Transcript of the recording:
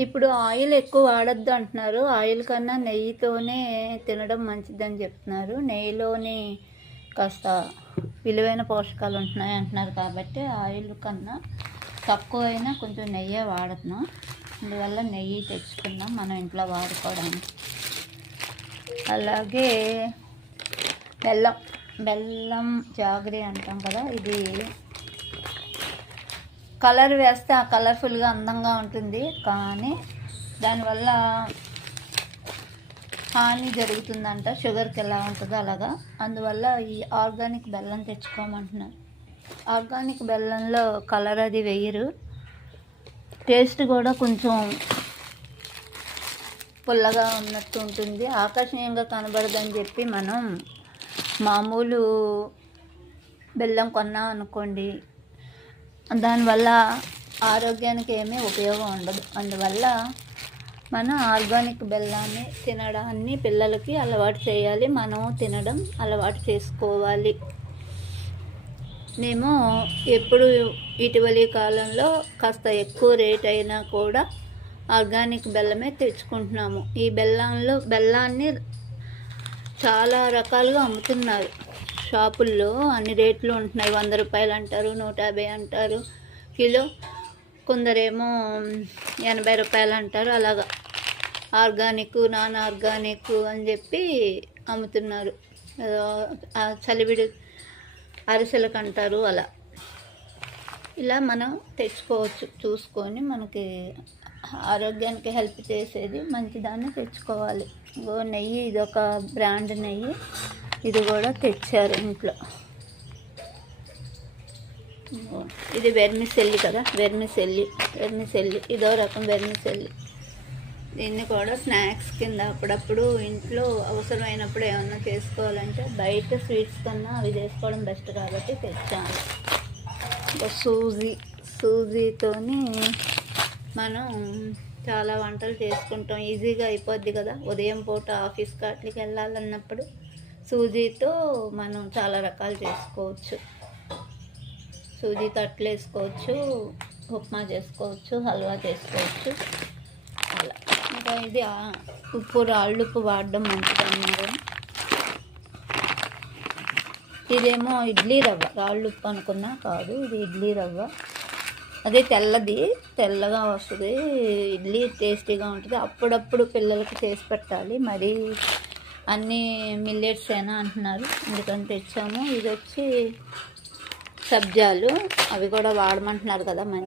ఇప్పుడు ఆయిల్ ఎక్కువ వాడద్దు అంటున్నారు. ఆయిల్ కన్నా నెయ్యితోనే తినడం మంచిదని చెప్తున్నారు. నెయ్యిలోని కాస్త విలువైన పోషకాలు ఉంటున్నాయి అంటున్నారు కాబట్టి ఆయిల్ కన్నా తక్కువ అయినా కొంచెం నెయ్యే వాడుతున్నాం. అందువల్ల నెయ్యి తెచ్చుకున్నాం మనం ఇంట్లో వాడుకోవడానికి. అలాగే బెల్లం బెల్లం జాగరి అంటాం కదా ఇది కలర్ వేస్తే ఆ కలర్ఫుల్గా అందంగా ఉంటుంది. కానీ దానివల్ల హాని జరుగుతుందంట. షుగర్కి ఎలా ఉంటుందో అలాగా. అందువల్ల ఈ ఆర్గానిక్ బెల్లం తెచ్చుకోమంటున్నాను ఆర్గానిక్ బెల్లంలో కలర్ అది వేయరు. టేస్ట్ కూడా కొంచెం పుల్లగా ఉన్నట్టు ఉంటుంది. ఆకర్షణీయంగా కనబడదని చెప్పి మనం మామూలు బెల్లం కొన్నాం అనుకోండి దానివల్ల ఆరోగ్యానికి ఏమీ ఉపయోగం ఉండదు. అందువల్ల మనం ఆర్గానిక్ బెల్లాన్ని తినడాన్ని పిల్లలకి అలవాటు చేయాలి. మనం తినడం అలవాటు చేసుకోవాలి. మేము ఎప్పుడు ఇటీవలి కాలంలో కాస్త ఎక్కువ రేట్ అయినా కూడా ఆర్గానిక్ బెల్లమే తెచ్చుకుంటున్నాము. ఈ బెల్లంలో బెల్లాన్ని చాలా రకాలుగా అమ్ముతున్నారు. షాపుల్లో అన్ని రేట్లు ఉంటున్నాయి. వంద రూపాయలు అంటారు నూట యాభై అంటారు కిలో. కొందరేమో ఎనభై రూపాయలు అంటారు. అలాగా. ఆర్గానిక్ నాన్ ఆర్గానిక్ అని చెప్పి అమ్ముతున్నారు. చలివిడి అరిసెలకు అంటారు అలా. ఇలా మనం తెచ్చుకోవచ్చు. చూసుకొని మనకి ఆరోగ్యానికి హెల్ప్ చేసేది మంచిదాన్ని తెచ్చుకోవాలి. ఇంకో నెయ్యి ఇది ఒక బ్రాండ్ నెయ్యి. ఇది కూడా తెచ్చారు ఇంట్లో. ఇది వెర్మిసెల్లి కదా వెర్మిసెల్లి వెర్మిసెల్లి ఇదో రకం వెర్మిసెల్లి. దీన్ని కూడా స్నాక్స్ కింద అప్పుడప్పుడు ఇంట్లో అవసరమైనప్పుడు ఏమన్నా చేసుకోవాలంటే బయట స్వీట్స్ కన్నా అవి చేసుకోవడం బెస్ట్ కాబట్టి తెచ్చాను. ఇంకా సూజీ సూజీతోని మనం చాలా వంటలు చేసుకుంటాం. ఈజీగా అయిపోద్ది కదా ఉదయం పూట ఆఫీస్ కాట్లకి వెళ్ళాలన్నప్పుడు. సూజీతో మనం చాలా రకాలు చేసుకోవచ్చు. సూజీ తట్లు వేసుకోవచ్చు ఉప్మా చేసుకోవచ్చు హల్వా చేసుకోవచ్చు. అలా. ఇంకా ఇది ఉప్పు రాళ్ళు ఉప్పు వాడడం మంచిదన్నారు. ఇదేమో ఇడ్లీ రవ్వ. రాళ్ళు ఉప్పు అనుకున్నా కాదు ఇది ఇడ్లీ రవ్వ. అదే తెల్లది తెల్లగా వస్తుంది. ఇడ్లీ టేస్టీగా ఉంటుంది. అప్పుడప్పుడు పిల్లలకి చేసి పెట్టాలి. మరి అన్నీ మిల్లెట్స్ అయినా అంటున్నారు. అందుకని తెచ్చాము. ఇది వచ్చి సబ్జాలు. అవి కూడా వాడమంటున్నారు కదా మంచి